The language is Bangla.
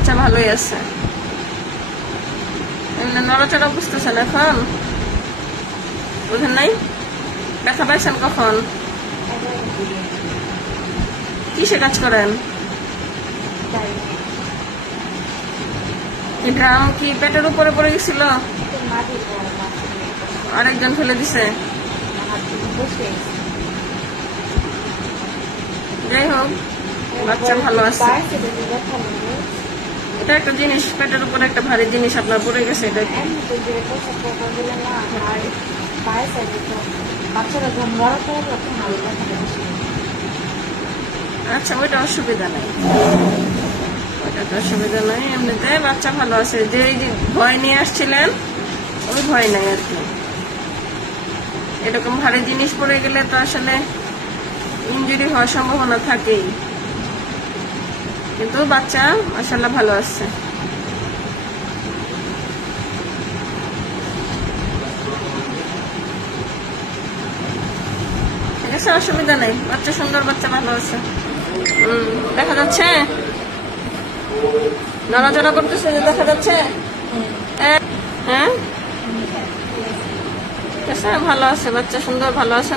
বাচ্চা ভালোই আছে, এমনি নড়াচড়া বুঝতেছেন এখন? বুঝেন নাই? ব্যথা পাইছেন কখন? কিসে কাজ করেন? ড্রাম কি পেটের উপরে পড়ে গেছিল? আরেকজন ফেলে দিছে? যাই হোক, বাচ্চা ভালো আছে। এটা একটা জিনিস, পেটের উপরে একটা ভারী জিনিস আপনার পড়ে গেছে, এটা কি? আচ্ছা, ওইটা অসুবিধা নাই, ওইটা তো অসুবিধা নাই। এমনিতে বাচ্চা ভালো আছে। যে ভয় নিয়ে আসছিলেন ওই ভয় নাই আর কি। এরকম ভারী জিনিস পড়ে গেলে তো আসলে ইনজুরি হওয়ার সম্ভাবনা থাকেই, কিন্তু বাচ্চা মাশাআল্লাহ ভালো আছে। ঠিক আছে, অসুবিধা নেই, বাচ্চা সুন্দর, বাচ্চা ভালো আছে। দেখা যাচ্ছে নড়াচড়া করতেছে, যে দেখা যাচ্ছে। হ্যাঁ, ঠিক আছে, ভালো আছে বাচ্চা, সুন্দর ভালো আছে।